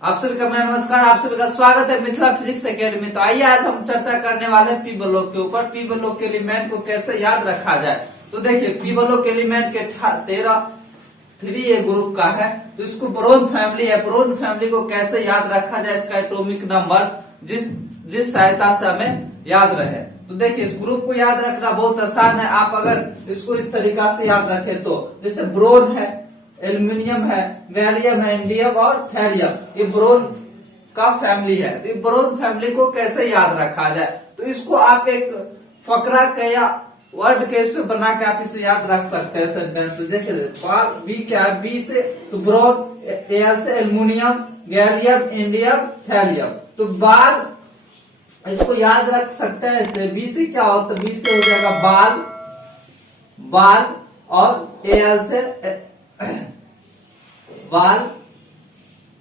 आप सभी का मेरा नमस्कार। आप सभी का स्वागत है मिथिला फिजिक्स एकेडमी। तो आइए आज हम चर्चा करने वाले हैं पी ब्लॉक के ऊपर। पी ब्लॉक के एलिमेंट को कैसे याद रखा जाए। तो देखिए पी ब्लॉक के एलिमेंट के 3 ए ग्रुप का है, तो इसको बोरोन फैमिली है। बोरोन फैमिली को कैसे याद रखा जाए, इसका एटॉमिक नंबर जिस सहायता से हमें याद रहे। तो देखिए इस ग्रुप को याद रखना बहुत आसान है। आप अगर इसको इस तरीका से याद रखें तो जैसे बोरोन है, एल्यूमिनियम है, गैलियम है, इंडियम और थैलियम, ये बोरोन का फैमिली है। तो ये बोरोन फैमिली को कैसे याद रखा जाए, तो इसको आप एक फकरा के या वर्ड के इस पे बना के आप इसे याद रख सकते हैं सेंटेंस में। देखिए बी क्या है, बी से तो बोरोन, एल से एल्यूमिनियम, गैलियम, इंडियम, थैलियम। तो बाद इसको याद रख सकते हैं ऐसे। बी से क्या होता है, बी से हो जाएगा बाल और एल से बाल,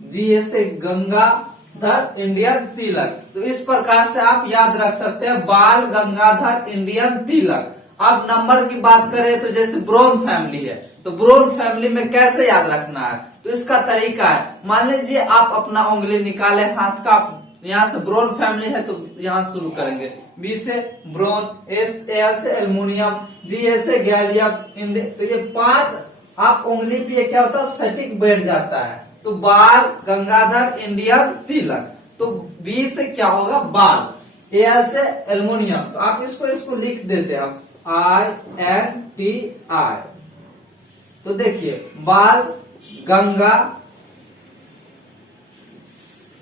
जी से गंगाधर, इंडियन तिलक। तो इस प्रकार से आप याद रख सकते हैं बाल, गंगाधर, इंडियन तिलक। अब नंबर की बात करें तो जैसे बोरोन फैमिली है, तो बोरोन फैमिली में कैसे याद रखना है, तो इसका तरीका है। मान लीजिए आप अपना उंगली निकाले हाथ का, यहाँ से बोरोन फैमिली है तो यहाँ शुरू करेंगे। बी से बोरोन, एल से एल्यूमिनियम, जी से गैलियम, तो ये 5 आप उंगली पे क्या होता है सटीक बैठ जाता है। तो बाल, गंगाधर, इंडियन, तिलक। तो बी से क्या होगा बाल, ए से एल्यूमिनियम। तो आप इसको लिख देते हैं INTI। तो देखिए बाल, गंगा,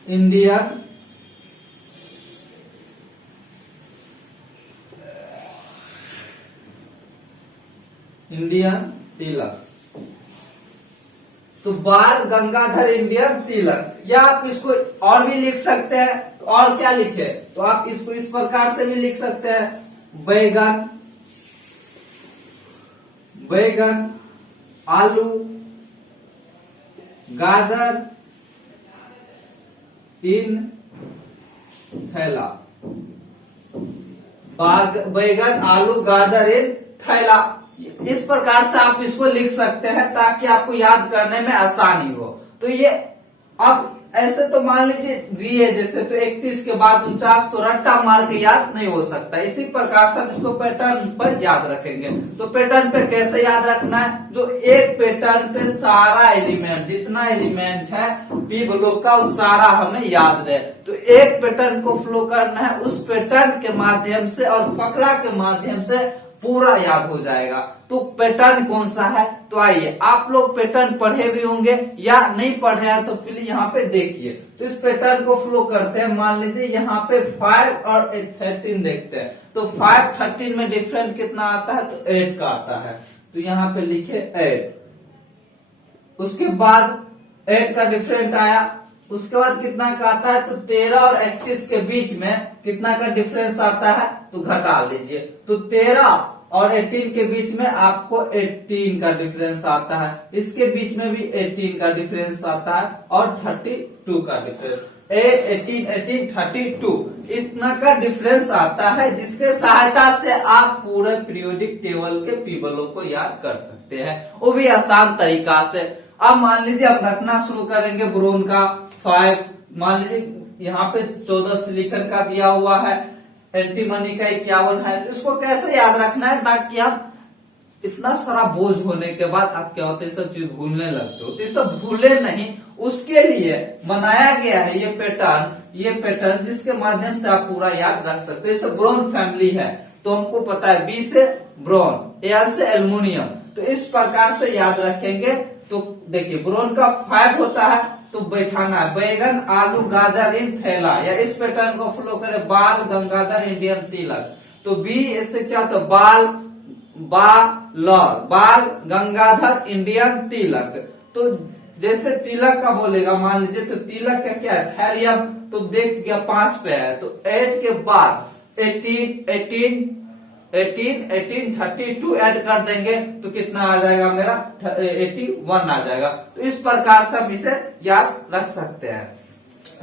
इंडियन, तिलक। तो बाल, गंगाधर, इंडियन, तिलक। या आप इसको और भी लिख सकते हैं। तो और क्या लिखे, तो आप इसको इस प्रकार से भी लिख सकते हैं बैगन, आलू, गाजर, इन थैला। बैगन, आलू, गाजर, इन थैला। इस प्रकार से आप इसको लिख सकते हैं ताकि आपको याद करने में आसानी हो। तो ये अब ऐसे तो मान लीजिए जी है जैसे, तो 31 के बाद 49, तो रट्टा मार के याद नहीं हो सकता। इसी प्रकार से हम इसको पैटर्न पर याद रखेंगे। तो पैटर्न पे कैसे याद रखना है, जो एक पैटर्न पे सारा एलिमेंट, जितना एलिमेंट है पी ब्लॉक का, वो सारा हमें याद रहे। तो एक पैटर्न को फ्लो करना है, उस पैटर्न के माध्यम से और फकरा के माध्यम से पूरा याद हो जाएगा। तो पैटर्न कौन सा है, तो आइए आप लोग पैटर्न पढ़े भी होंगे या नहीं पढ़े हैं तो फिर यहाँ पे देखिए। तो इस पैटर्न को फ्लो करते हैं। मान लीजिए यहाँ पे 5 और 13 देखते हैं। तो 5, 13 में डिफरेंट कितना आता है, तो 8 का आता है। तो यहाँ पे लिखे 8। उसके बाद 8 का डिफरेंट आया। उसके बाद कितना का आता है, तो 13 और 31 के बीच में कितना का डिफरेंस आता है, तो घटा लीजिए। तो 13 और 18 के बीच में आपको 18 का डिफरेंस आता है। इसके बीच में भी 18 का डिफरेंस आता है और 32 का डिफरेंस। 8, 18, 18, 32 इतना का डिफरेंस आता है, जिसके सहायता से आप पूरे पीरियोडिक टेबल के पी ब्लॉक को याद कर सकते हैं, वो भी आसान तरीका से। अब मान लीजिए अब रखना शुरू करेंगे बोरोन का 5। मान लीजिए यहाँ पे 14 सिलिकॉन का दिया हुआ है, एंटीमनी का 51 है। तो इसको कैसे याद रखना है ताकि आप इतना सारा बोझ होने के बाद आप क्या होते सब चीज भूलने लगते हो, तो ये सब भूले नहीं, उसके लिए बनाया गया है ये पैटर्न जिसके माध्यम से आप पूरा याद रख सकते हो। जैसे बोरोन फैमिली है तो हमको पता है बी से बोरोन, एल से एल्यूमिनियम। तो इस प्रकार से याद रखेंगे। तो देखिए बोरोन का 5 होता है, तो बैठाना है बैगन, आलू, गाजर, इन थैला। या इस पैटर्न को फ्लो करे बाल, गंगाधर, इंडियन, तिलक। तो बी ऐसे क्या होता है बाल, गंगाधर, इंडियन, तिलक। तो जैसे तिलक का बोलेगा मान लीजिए, तो तिलक का क्या है थैलियम। तो देख गया 5 पे है, तो 8 के बाद 18, 32 ऐड कर देंगे तो कितना आ जाएगा मेरा 81 आ जाएगा। तो इस प्रकार से हम इसे याद रख सकते हैं।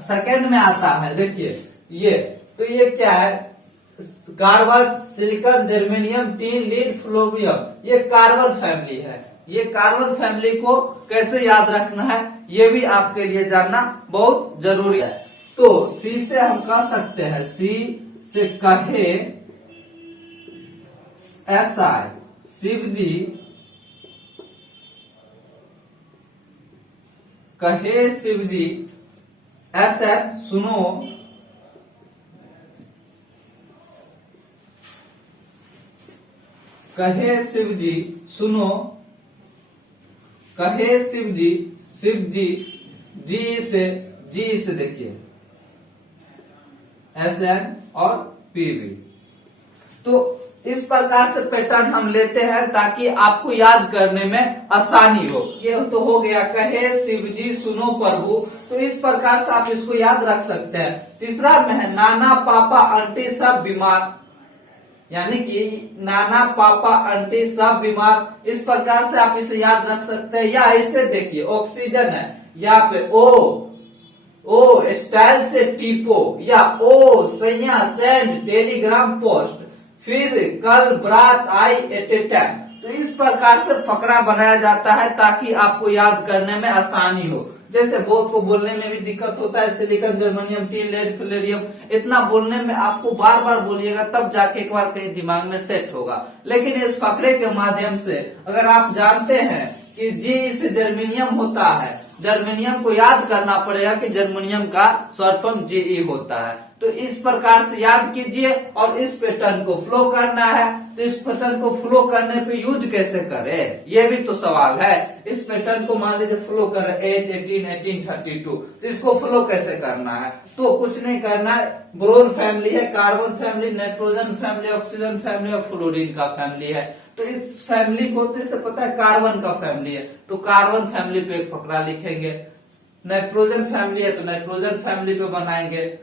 सेकंड में आता है देखिए ये, तो ये क्या है carbon, silicon, germanium, tin, lead, flerovium, ये कार्बन फैमिली है। ये कार्बन फैमिली को कैसे याद रखना है ये भी आपके लिए जानना बहुत जरूरी है। तो सी से हम कह सकते हैं, सी से कहे SI शिवजी, कहे शिवजी, SF सुनो, कहे शिवजी सुनो, कहे शिवजी, शिवजी, जी से देखिए SN और PV। तो इस प्रकार से पैटर्न हम लेते हैं ताकि आपको याद करने में आसानी हो। ये तो हो गया कहे शिवजी सुनो प्रभु, तो इस प्रकार से आप इसको याद रख सकते हैं। तीसरा में है नाना पापा आंटी सब बीमार, यानी कि नाना पापा आंटी सब बीमार, इस प्रकार से आप इसे याद रख सकते हैं। या इसे देखिए ऑक्सीजन है, यहाँ पे ओ स्टाइल से टीपो, या ओ सैया सेंड टेलीग्राम पोस्ट, फिर कल बरात आई एट ए टाइम। तो इस प्रकार से फकरा बनाया जाता है ताकि आपको याद करने में आसानी हो। जैसे बोर्ड को बोलने में भी दिक्कत होता है, सिलिकॉन, जर्मेनियम, टीन, लीड, फ्लोरियम, इतना बोलने में आपको बार बार बोलिएगा तब जाके एक बार कहीं दिमाग में सेट होगा। लेकिन इस फकरे के माध्यम से अगर आप जानते हैं कि जी से जर्मेनियम होता है, जर्मेनियम को याद करना पड़ेगा कि जर्मेनियम का शॉर्ट फॉर्म JE होता है। तो इस प्रकार से याद कीजिए और इस पैटर्न को फ्लो करना है। तो इस पैटर्न को फ्लो करने पे यूज कैसे करें ये भी तो सवाल है। इस पैटर्न को मान लीजिए फ्लो कर 8, 18, 18, 32, तो इसको फ्लो कैसे करना है? तो कुछ नहीं करना है, बोरोन फैमिली है, carbon family, nitrogen family, oxygen family और फ्लोरीन का फैमिली है। तो इस फैमिली को तो इससे पता है कार्बन का फैमिली है, तो कार्बन फैमिली पे एक फकरा लिखेंगे। नाइट्रोजन फैमिली है तो नाइट्रोजन फैमिली पे बनाएंगे,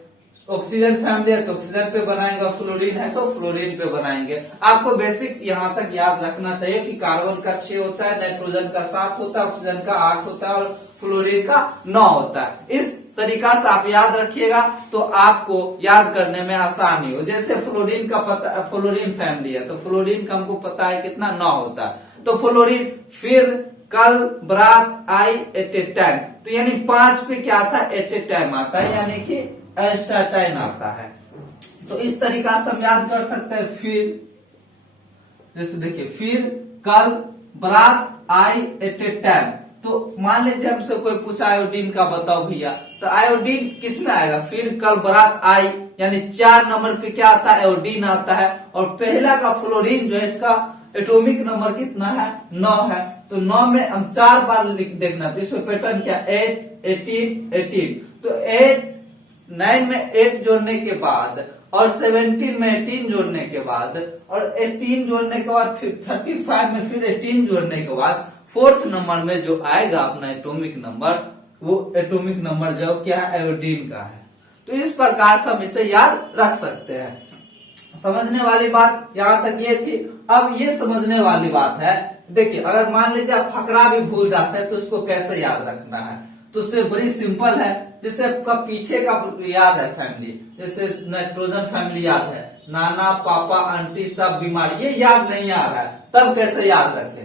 ऑक्सीजन फैमिली है तो ऑक्सीजन पे बनाएंगे, और फ्लोरीन है तो फ्लोरीन पे बनाएंगे। आपको बेसिक यहाँ तक याद रखना चाहिए कि कार्बन का 6 होता है, नाइट्रोजन का 7 होता है, ऑक्सीजन का 8 होता है और फ्लोरीन का 9 होता है। इस तरीका से आप याद रखिएगा तो आपको याद करने में आसानी हो। जैसे फ्लोरीन का पता, फ्लोरीन फैमिली है तो फ्लोरीन का हमको पता है कितना 9 होता है, तो फ्लोरीन, फिर कल बरात आई एट ए टाइम, तो यानी 5 पे क्या आता है? एट ए टाइम आता है, यानी कि एस्टाटाइन आता है। तो इस तरीका से हम याद कर सकते हैं। फिर जैसे देखिए, फिर कल बरात आई एट ए टाइम, तो मान लीजिए हमसे कोई पूछा आयोडीन का बताओ भैया, तो आयोडीन किस में आएगा? फिर कल बरात आई, यानी 4 नंबर पे क्या आता है? आयोडीन आता है। और पहला का फ्लोरीन जो है इसका एटॉमिक नंबर कितना है? 9 है। तो 9 में हम 4 बार लिख देखना, तो इसमें पैटर्न क्या? 8, 18, 18। तो 9 में 8 जोड़ने के बाद और 17 में 18 जोड़ने के बाद और 18 जोड़ने के बाद फिर 35 में फिर 18 जोड़ने के बाद 4th नंबर में जो आएगा अपना एटॉमिक नंबर, वो एटॉमिक नंबर जो क्या है? आयोडीन का है। तो इस प्रकार से हम इसे याद रख सकते हैं। समझने वाली बात यहाँ तक ये थी। अब ये समझने वाली बात है, देखिए अगर मान लीजिए आप फकरा भी भूल जाते हैं तो इसको कैसे याद रखना है? तो उससे बड़ी सिंपल है। जैसे आपका पीछे का याद है फैमिली, जैसे नाइट्रोजन फैमिली याद है, नाना पापा आंटी सब बीमार, ये याद नहीं आ रहा है, तब कैसे याद रखें?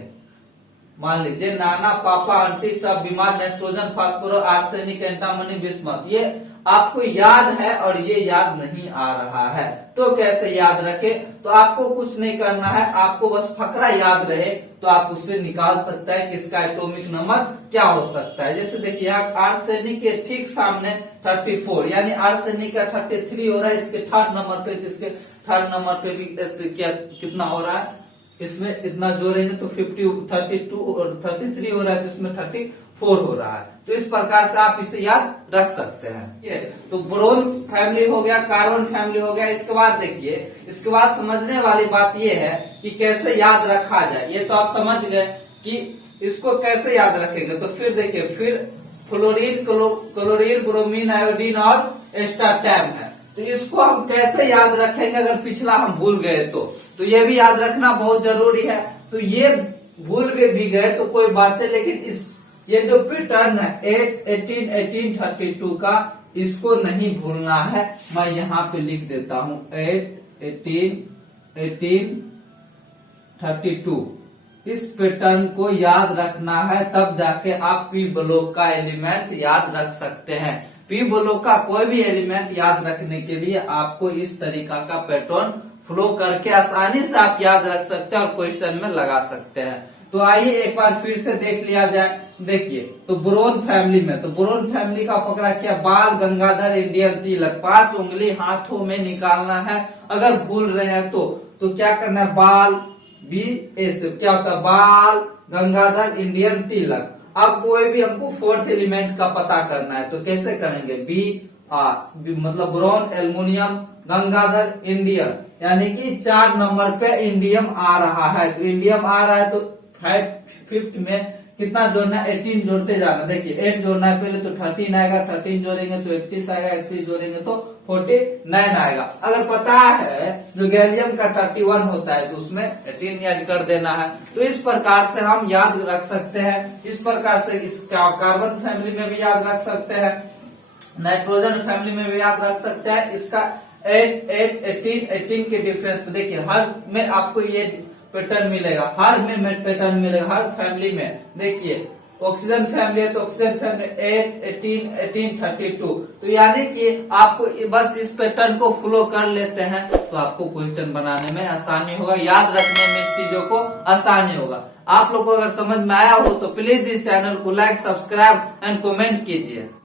मान लीजिए नाना पापा आंटी सब बीमार, नाइट्रोजन, फास्फोरस, आर्सेनिक, एंटामनी, बिस्मथ, ये आपको याद है और ये याद नहीं आ रहा है, तो कैसे याद रखे? तो आपको कुछ नहीं करना है, आपको बस फकरा याद रहे तो आप उससे निकाल सकते हैं कि इसका एटॉमिक नंबर क्या हो सकता है। जैसे देखिए यहाँ आर्सेनिक के ठीक सामने 34, यानी आर्सेनिक का 33 हो रहा है, इसके 3rd नंबर पे, इसके 3rd नंबर पे भी क्या कितना हो रहा है? इसमें इतना जोड़ेंगे तो 50, 32 और 33 हो रहा है, तो इसमें 34 हो रहा है। तो इस प्रकार से आप इसे याद रख सकते हैं। ये तो बोरोन फैमिली हो गया, कार्बन फैमिली हो गया। इसके बाद देखिए, इसके बाद समझने वाली बात ये है कि कैसे याद रखा जाए। ये तो आप समझ गए कि इसको कैसे याद रखेंगे। तो फिर देखिए, फिर फ्लोरीन, क्लोरीन, ब्रोमीन, आयोडीन और एस्टाटाम है, तो इसको हम कैसे याद रखेंगे अगर पिछला हम भूल गए तो ये भी याद रखना बहुत जरूरी है। तो ये भूल भी गए तो कोई बात है, लेकिन ये जो पैटर्न है 8, 18, 18, 32 का, इसको नहीं भूलना है। मैं यहाँ पे लिख देता हूँ 8, 1832 इस पैटर्न को याद रखना है, तब जाके आप पी ब्लॉक का एलिमेंट याद रख सकते हैं। पी ब्लॉक का कोई भी एलिमेंट याद रखने के लिए आपको इस तरीका का पैटर्न फ्लो करके आसानी से आप याद रख सकते हैं और क्वेश्चन में लगा सकते हैं। तो आइए एक बार फिर से देख लिया जाए। देखिए, तो बोरोन फैमिली में, तो बोरोन फैमिली का फकरा क्या, बाल गंगाधर इंडियन तिलक, 5 उंगली हाथों में निकालना है। अगर भूल रहे हैं तो क्या करना है, बाल बी एस क्या होता है, बाल गंगाधर इंडियन तिलक। अब कोई भी हमको फोर्थ एलिमेंट का पता करना है तो कैसे करेंगे, बी आर मतलब ब्रोन एल्युमिनियम गंगाधर इंडियन, यानी कि 4 नंबर पे इंडियम आ रहा है। तो इंडियम आ रहा है तो 5th में कितना जोड़ना है, 18 जोड़ते जाना। देखिए 8 जोड़ना है पहले तो 13 आएगा, 13 जोड़ेंगे तो 31 आएगा, 31 जोड़ेंगे तो 49 आएगा। अगर पता है जो गैलियम का 31 होता है तो उसमें 18 ऐड कर देना है। तो इस प्रकार से हम याद रख सकते हैं। इस प्रकार से इस कार्बन फैमिली में भी याद रख सकते हैं, नाइट्रोजन फैमिली में भी याद रख सकते हैं। इसका 18 के डिफरेंस पे देखिए, हर में आपको ये पैटर्न मिलेगा, हर में पैटर्न मिलेगा, हर फैमिली में। देखिए ऑक्सीजन फैमिली है तो ऑक्सीजन फैमिली 8, 18, 18, 32। तो यानी कि आपको बस इस पैटर्न को फॉलो कर लेते हैं तो आपको क्वेश्चन बनाने में आसानी होगा, याद रखने में इस चीजों को आसानी होगा। आप लोग को अगर समझ में आया हो तो प्लीज इस चैनल को लाइक, सब्सक्राइब एंड कमेंट कीजिए।